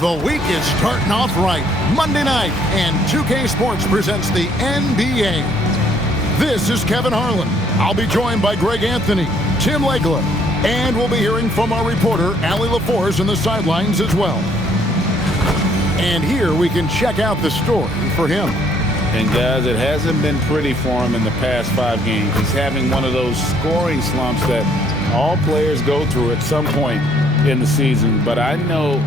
The week is starting off right. Monday night, and 2K Sports presents the NBA. This is Kevin Harlan. I'll be joined by Greg Anthony, Tim Legler, and we'll be hearing from our reporter, Allie LaForce, in the sidelines as well. And here we can check out the story for him. And guys, it hasn't been pretty for him in the past 5 games. He's having one of those scoring slumps that all players go through at some point in the season. But I know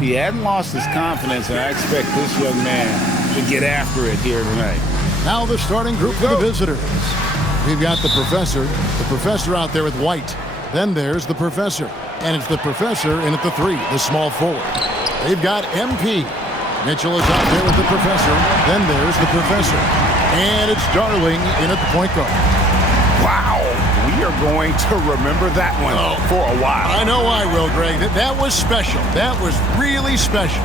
he hadn't lost his confidence, and I expect this young man to get after it here tonight. Now the starting group for the visitors. We've got the professor out there with White. Then there's the professor, and it's the professor in at the 3, the small forward. They've got MP. Mitchell is out there with the professor. Then there's the professor. And it's Darling in at the point guard. Wow, we are going to remember that one for a while. I know I will, Greg. That was special. That was really special.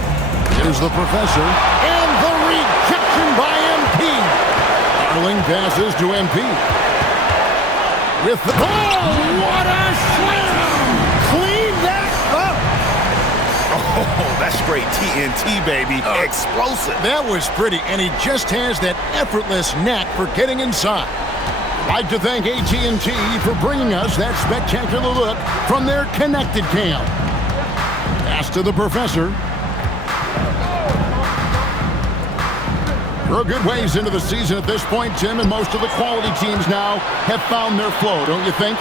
Here's the professor. And the rejection by MP. Darling passes to MP. With the... Oh, what a slam! Clean that up! Oh, that's straight TNT, baby. Explosive. That was pretty, and he just has that effortless knack for getting inside. I'd like to thank AT&T for bringing us that spectacular look from their connected cam. Pass to the professor. We're a good ways into the season at this point, Tim, and most of the quality teams now have found their flow, don't you think?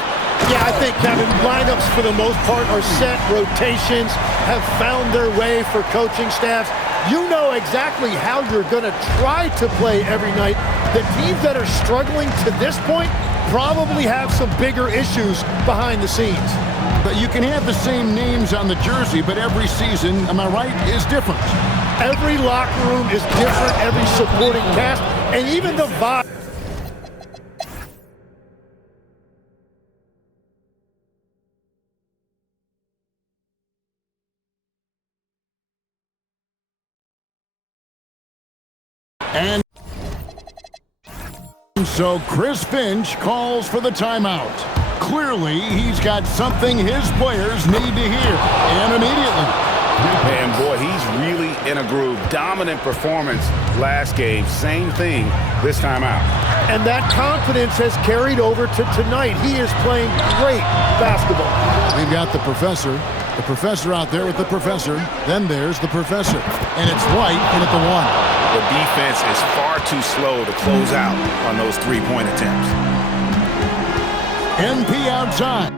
Yeah, I think, Kevin, lineups for the most part are set. Rotations have found their way for coaching staffs. You know exactly how you're going to try to play every night. The teams that are struggling to this point probably have some bigger issues behind the scenes. But you can have the same names on the jersey, but every season, am I right, is different. Every locker room is different, every supporting cast, and even the vibe. And so Chris Finch calls for the timeout. Clearly, he's got something his players need to hear, and immediately. And boy, he's really in a groove. Dominant performance last game. Same thing this time out. And that confidence has carried over to tonight. He is playing great basketball. We've got the professor out there with the professor. Then there's the professor. And it's White in at the 1. The defense is far too slow to close out on those 3-point attempts. MP outside.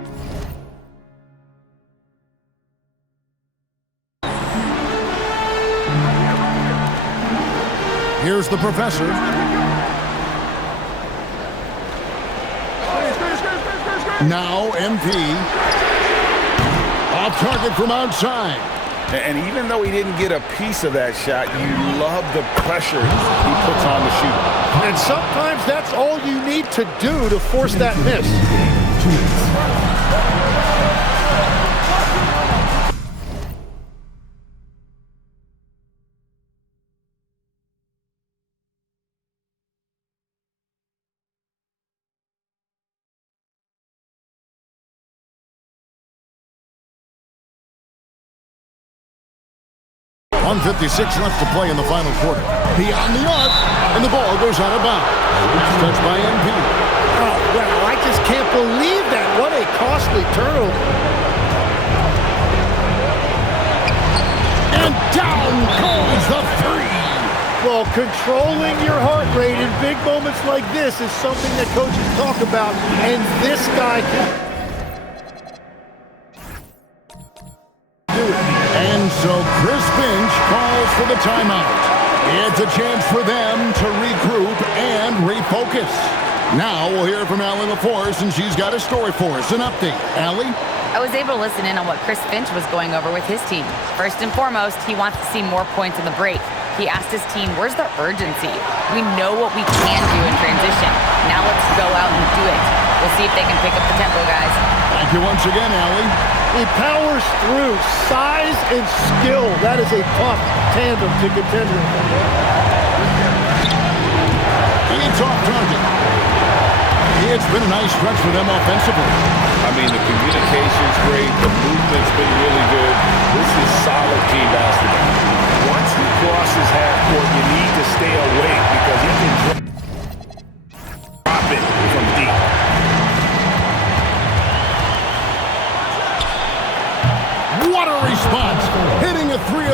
Here's the professor. Now MP. Off target from outside. And even though he didn't get a piece of that shot, you love the pressure he puts on the shooter. And sometimes that's all you need to do to force that miss. .156 left to play in the final quarter. Beyond the arc, and the ball goes out of bounds. It's touched by MP. Oh, wow, I just can't believe that. What a costly turnover. And down goes the 3. Well, controlling your heart rate in big moments like this is something that coaches talk about, and this guy can do it. And so Chris Finch calls for the timeout. It's a chance for them to regroup and refocus. Now we'll hear from Allie LaForce, and she's got a story for us, an update. Allie? I was able to listen in on what Chris Finch was going over with his team. First and foremost, he wants to see more points in the break. He asked his team, where's the urgency? We know what we can do in transition. Now let's go out and do it. We'll see if they can pick up the tempo, guys. Thank you once again, Allie. He powers through. Size and skill. That is a tough tandem to contend with. It's off target. It's been a nice stretch for them offensively. I mean, the communication's great. The movement's been really good. This is solid team basketball.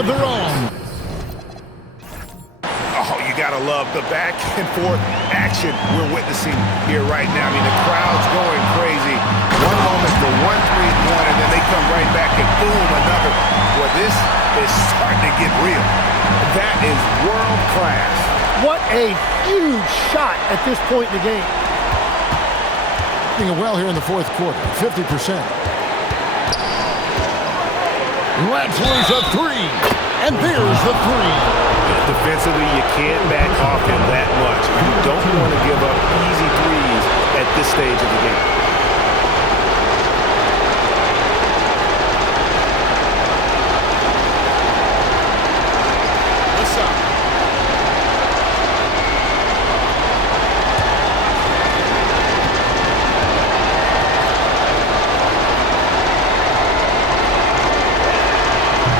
of their own. Oh, you gotta love the back and forth action we're witnessing here right now. I mean, the crowd's going crazy. One moment for 1 3-pointer, then they come right back and boom, another. Well, this is starting to get real. That is world class. What a huge shot at this point in the game. Doing well here in the fourth quarter, 50%. Let's lose a three. And there's the three. Defensively, you can't back off him that much. You don't want to give up easy threes at this stage of the game. What's up?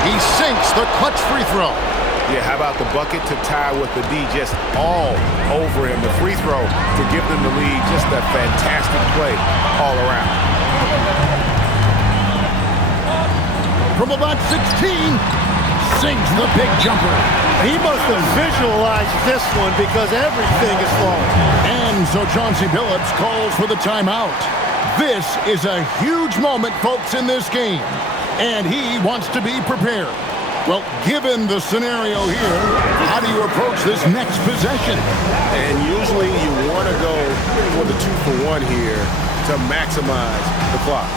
He sinks the clutch free throw. Yeah, how about the bucket to tie with the D just all over him. The free throw to give them the lead. Just a fantastic play all around. From about 16, sinks the big jumper. He must have visualized this one because everything is falling. And so Chauncey Billups calls for the timeout. This is a huge moment, folks, in this game. And he wants to be prepared. Well, given the scenario here, how do you approach this next possession? And usually you want to go for the 2-for-1 here to maximize the clock.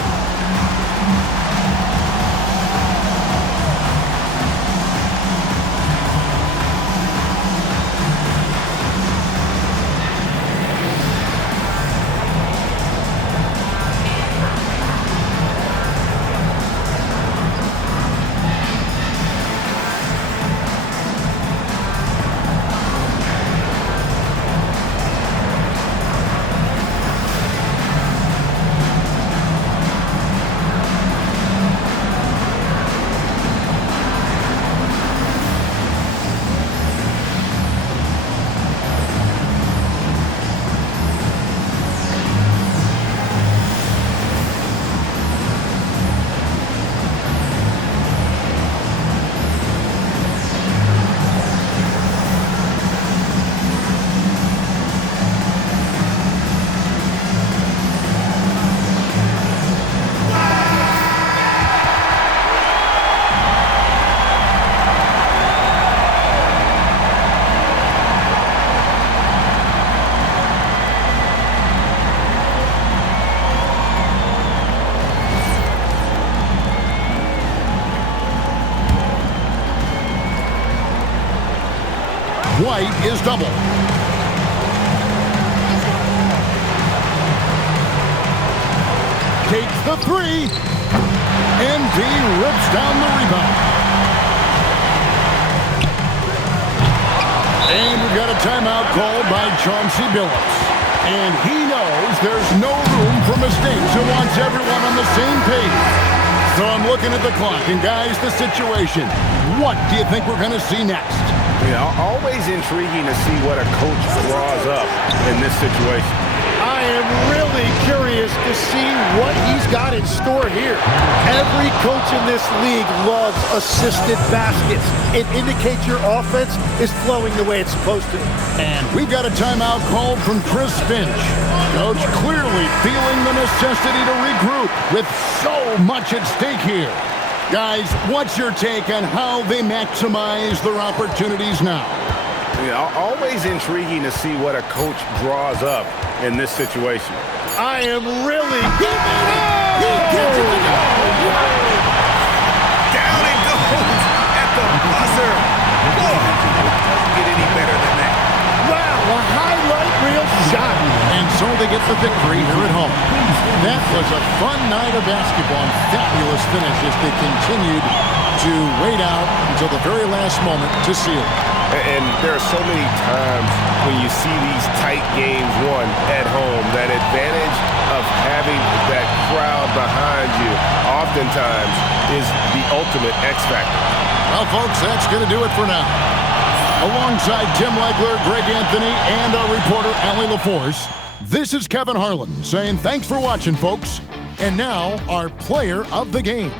White is double. Takes the three. And D rips down the rebound. And we've got a timeout called by Chauncey Billups. And he knows there's no room for mistakes and wants everyone on the same page. So I'm looking at the clock, and guys, the situation. What do you think we're going to see next? Yeah, always intriguing to see what a coach draws up in this situation. I am really curious to see what he's got in store here. Every coach in this league loves assisted baskets. It indicates your offense is flowing the way it's supposed to. And we've got a timeout called from Chris Finch. Coach clearly feeling the necessity to regroup with so much at stake here. Guys, what's your take on how they maximize their opportunities now? Yeah, always intriguing to see what a coach draws up in this situation. I am really... He gets it to go! Down it goes at the buzzer. Boy, doesn't get any better than that. Wow, a highlight reel shot. And so they get the victory here at home. That was a fun night of basketball and fabulous finish as they continued to wait out until the very last moment to seal it. And there are so many times when you see these tight games won at home, that advantage of having that crowd behind you oftentimes is the ultimate X factor. Well, folks, that's going to do it for now. Alongside Tim Legler, Greg Anthony, and our reporter, Allie LaForce, this is Kevin Harlan saying thanks for watching, folks. And now, our player of the game.